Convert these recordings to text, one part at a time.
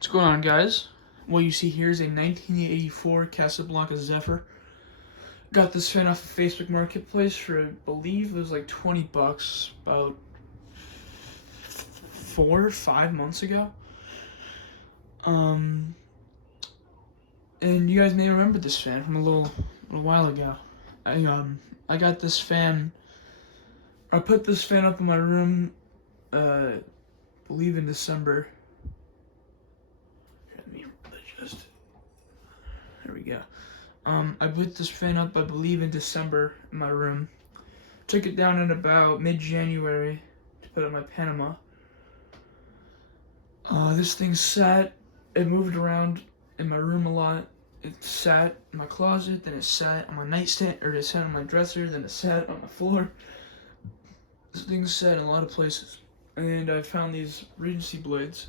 What's going on, guys? What you see here is a 1984 Casablanca Zephyr. Got this fan off of Facebook Marketplace for, I believe it was like $20 about 4 or 5 months ago. And you guys may remember this fan from a little while ago. I got this fan. I put this fan up in my room, believe in December. Let me adjust it. There we go. I put this fan up, I believe, in December in my room. Took it down in about mid-January to put up my Panama. This thing sat. It moved around in my room a lot. It sat in my closet, then it sat on my nightstand, or it sat on my dresser, then it sat on my floor. This thing sat in a lot of places. And I found these Regency blades.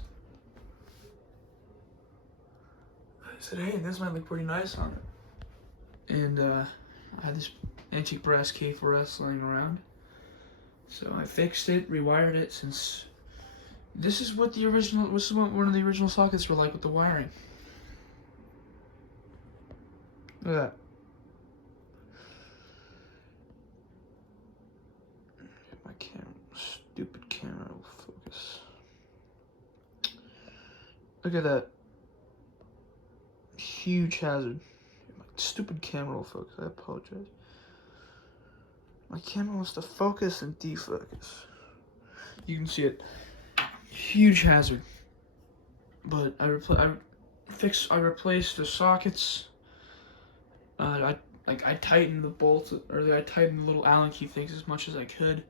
I said, hey, this might look pretty nice on it. And I had this antique brass K4S laying around. So I fixed it, rewired it, since this is what one of the original sockets were like with the wiring. Look at that. My camera, stupid camera will focus. Look at that. Huge hazard. My stupid camera will focus, I apologize. My camera wants to focus and defocus. You can see it. Huge hazard. But I replaced the sockets. I tightened the bolts, or I tightened the little Allen key things as much as I could,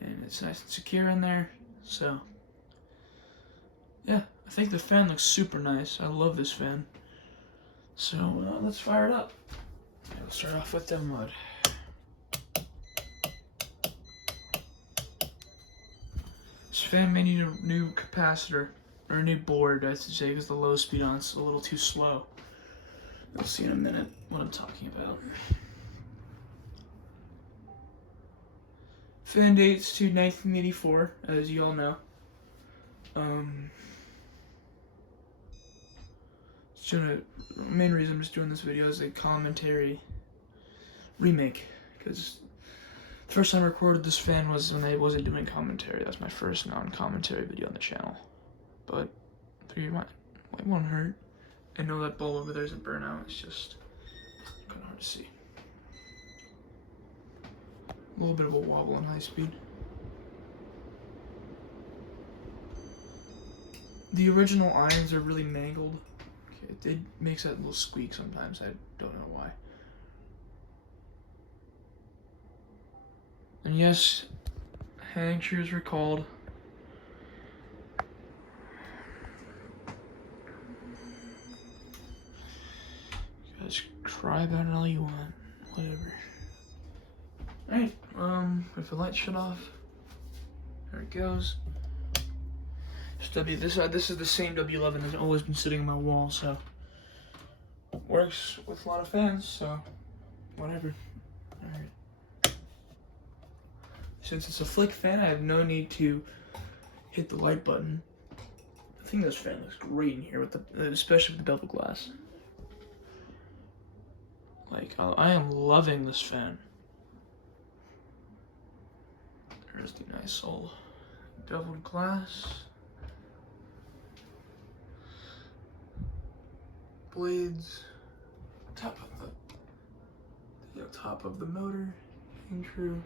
and it's nice and secure in there. So yeah, I think the fan looks super nice. I love this fan. So let's fire it up. We'll start off with demo mode. This fan may need a new capacitor, or a new board, I should say, because the low speed on it's a little too slow. You'll see in a minute what I'm talking about. Fan dates to 1984, as you all know. The main reason I'm just doing this video is a commentary remake, because the first time I recorded this fan was when I wasn't doing commentary. That was my first non-commentary video on the channel. But it won't hurt. I know that bulb over there is a burnout. It's just kind of hard to see. A little bit of a wobble on high speed. The original irons are really mangled. It makes that little squeak sometimes. I don't know why. And yes, hang shears were called. You guys cry about it all you want. Whatever. Alright, if the light shut off, there it goes. This is the same W11 that's always been sitting on my wall, so works with a lot of fans, so whatever. Alright. Since it's a flick fan, I have no need to hit the light button. I think this fan looks great in here, with especially with the bevel glass. Like, I am loving this fan. There's the nice old beveled glass. Blades. Top of the motor. And true.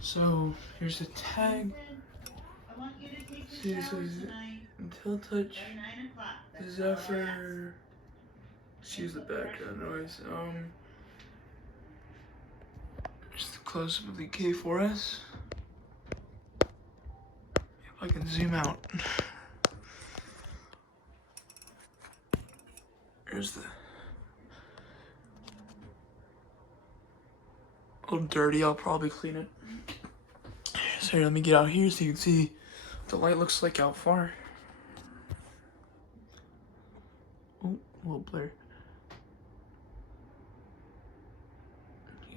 So here's the tag. See, this is Until Touch Zephyr. Excuse the background noise. Just the close up of the K4S. If I can zoom out. There's the a little dirty. I'll probably clean it. So here, let me get out here so you can see what the light looks like out far. Oh, a little blur.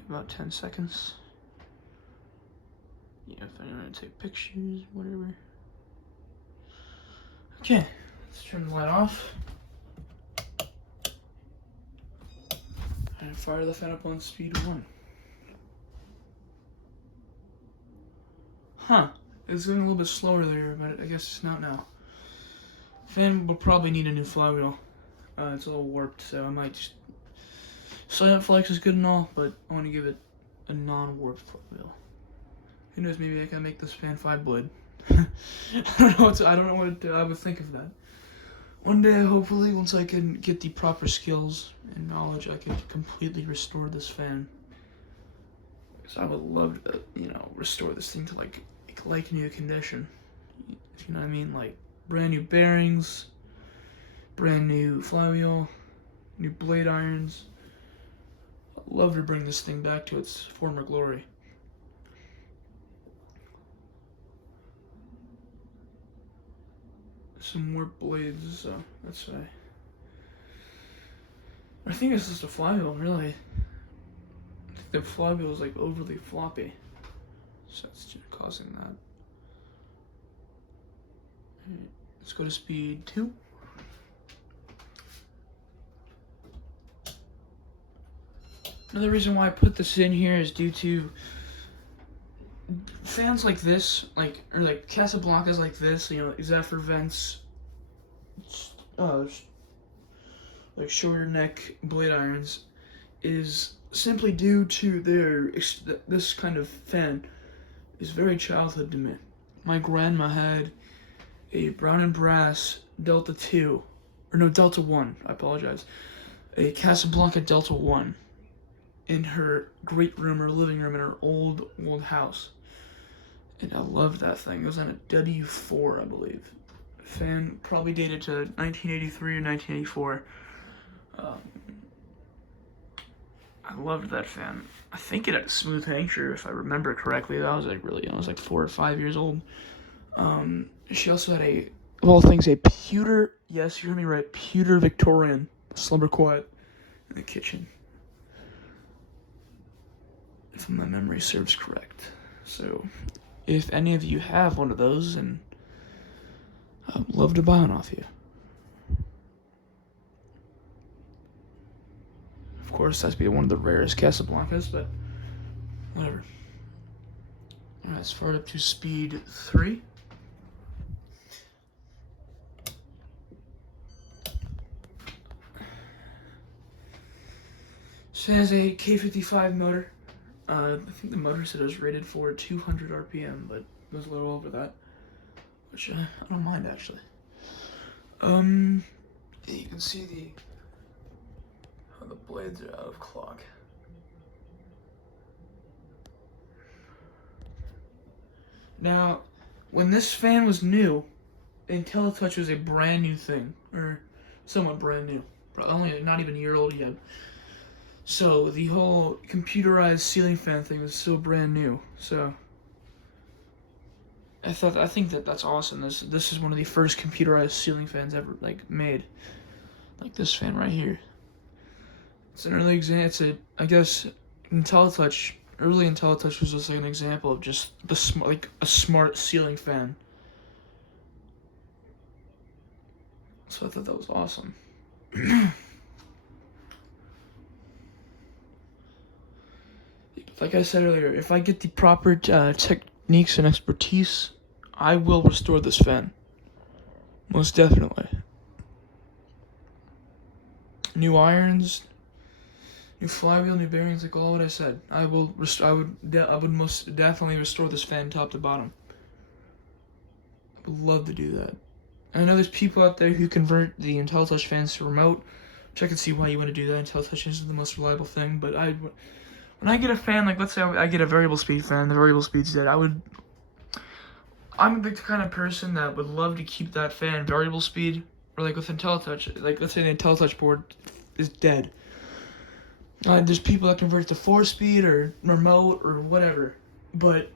About 10 seconds. Yeah, if I want to take pictures, whatever. Okay, let's turn the light off. And fire the fan up on speed 1. Huh. It was going a little bit slower there, but I guess it's not now. Fan will probably need a new flywheel. It's a little warped, so I might just... Silent flex is good and all, but I want to give it a non-warped flywheel. Who knows, maybe I can make this fan 5-blade. I don't know what I would think of that. One day, hopefully, once I can get the proper skills and knowledge, I can completely restore this fan. Because I would love to, restore this thing to like new condition. If you know what I mean, like brand new bearings, brand new flywheel, new blade irons. I'd love to bring this thing back to its former glory. Some more blades, so that's why. I think it's just a flywheel, really. I think the flywheel is like overly floppy, so that's just causing that. Right, let's go to speed 2. Another reason why I put this in here is due to fans like this, or Casablancas like this, Zephyr vents, like shorter neck blade irons, is simply due to this kind of fan is very childhood to me. My grandma had a brown and brass Delta 2, Delta 1, I apologize, a Casablanca Delta 1 in her great room, her living room in her old house. And I loved that thing. It was on a W4, I believe. Fan probably dated to 1983 or 1984. I loved that fan. I think it had a smooth hanger, if I remember correctly. I was like 4 or 5 years old. She also had of all things, a pewter, yes, you heard me right, pewter Victorian slumber quiet in the kitchen. If my memory serves correct. So, if any of you have one of those, and I'd love to buy one off you. Of course, that's be one of the rarest Casablancas, but whatever. Alright, let's fire it up to speed 3. So it has a K55 motor. I think the motor said it was rated for 200 RPM, but it was a little over that, which I don't mind actually. You can see how the blades are out of clock. Now, when this fan was new, IntelliTouch was a brand new thing, or somewhat brand new, only not even a year old yet. So the whole computerized ceiling fan thing was so brand new. So I think that's awesome. This is one of the first computerized ceiling fans ever made. Like this fan right here. It's an early example. I guess IntelliTouch. Early IntelliTouch was just an example of just a smart ceiling fan. So I thought that was awesome. Like I said earlier, if I get the proper techniques and expertise, I will restore this fan. Most definitely. New irons, new flywheel, new bearings, like all what I said. I would most definitely restore this fan top to bottom. I would love to do that. I know there's people out there who convert the IntelliTouch fans to remote, which I can see why you want to do that. IntelliTouch isn't the most reliable thing, but when I get a fan, let's say I get a variable speed fan, the variable speed's dead, I'm the kind of person that would love to keep that fan variable speed, or with IntelliTouch, let's say the IntelliTouch board is dead. There's people that convert to 4-speed or remote or whatever, but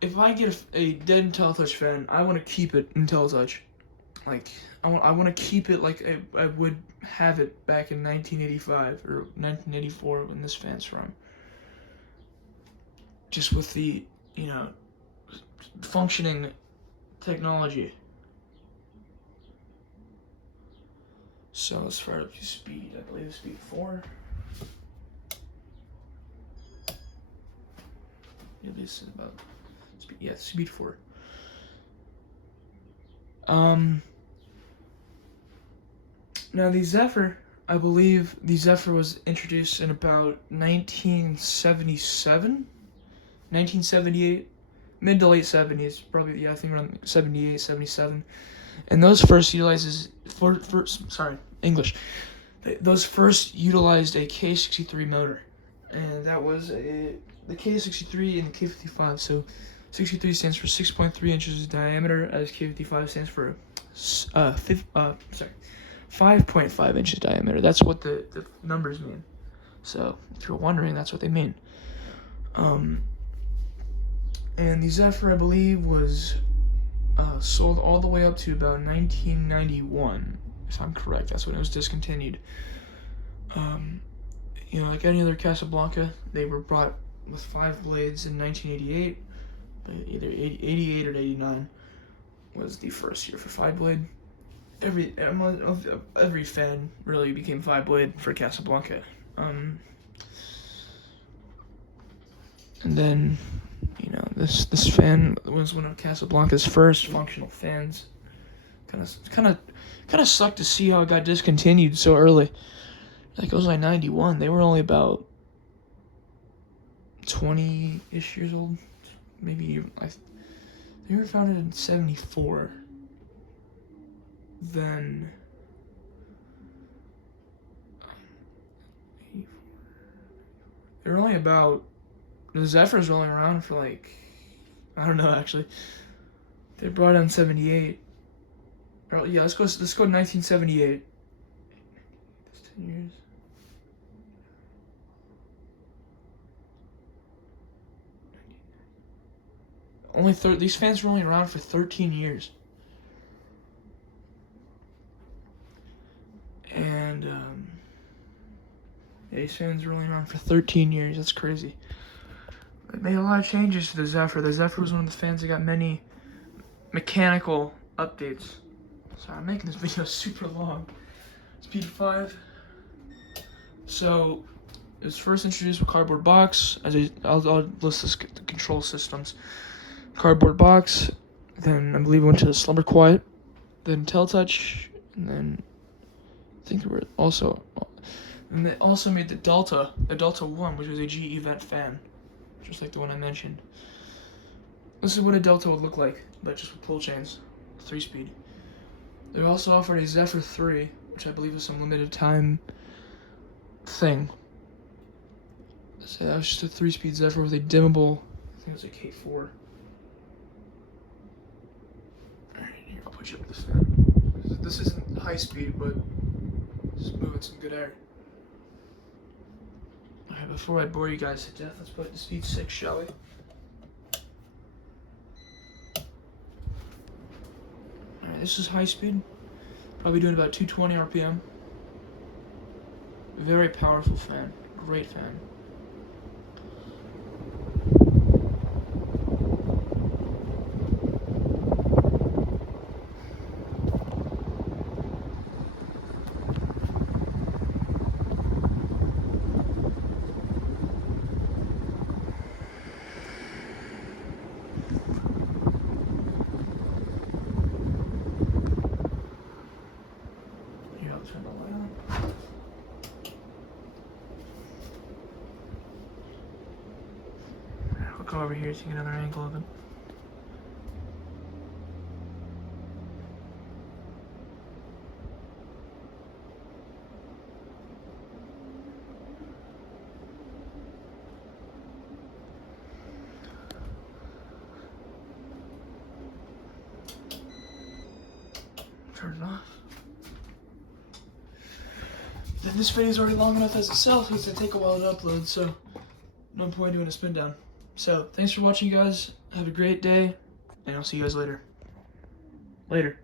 if I get a dead IntelliTouch fan, I want to keep it IntelliTouch. I want to keep it like I would have it back in 1985 or 1984 when this fan's from. Just with the, functioning technology. So let's fire up to speed. I believe it's speed 4. At least about speed. Yeah, speed 4. Now the Zephyr, I believe the Zephyr was introduced in about 1977, 1978, mid to late 70s, probably, yeah, I think around 78, 77. And those first utilizes, those first utilized a K63 motor. And that was the K63 and the K55. So 63 stands for 6.3 inches in diameter, as K55 stands for 5.5 inches diameter. That's what the numbers mean. So if you're wondering, that's what they mean. And the Zephyr, I believe, was sold all the way up to about 1991, if I'm correct. That's when it was discontinued. Like any other Casablanca, they were brought with 5 blades in 1988. Either 88 or 89 was the first year for 5-blade. Every fan really became 5-blade for Casablanca. And then, this fan was one of Casablanca's first functional fans. Kind of sucked to see how it got discontinued so early. Like, it was like 91. They were only about 20-ish years old. Maybe they were founded in 74. Then they're only about, the Zephyrs were only around for like, I don't know actually. They brought in 78. Yeah, let's go 1978. That's 10 years. These fans were only around for 13 years. And these fans were only around for 13 years. That's crazy. They made a lot of changes to the Zephyr. The Zephyr was one of the fans that got many mechanical updates. Sorry, I'm making this video super long. Speed 5. So it was first introduced with cardboard box. I'll list the control systems. Cardboard box. Then I believe it went to the slumber quiet. Then Teltouch. And then I think they also made the Delta 1, which was a GE vent fan, just like the one I mentioned. This is what a Delta would look like, but just with pull chains, 3-speed. They also offered a Zephyr 3, which I believe is some limited time thing. So that was just a 3-speed Zephyr with a dimmable, I think it was a K4. Alright, here, I'll put you up with this fan. This isn't high speed, but just moving some good air. Alright, before I bore you guys to death, let's put it to speed 6, shall we? Alright, this is high speed. Probably doing about 220 RPM. Very powerful fan. Great fan. Turn the light on. I'll go over here to get another angle of it. Turn it off. Then this video is already long enough as itself, so it's gonna take a while to upload, so no point doing a spin down. So thanks for watching, guys. Have a great day, and I'll see you guys later. Later.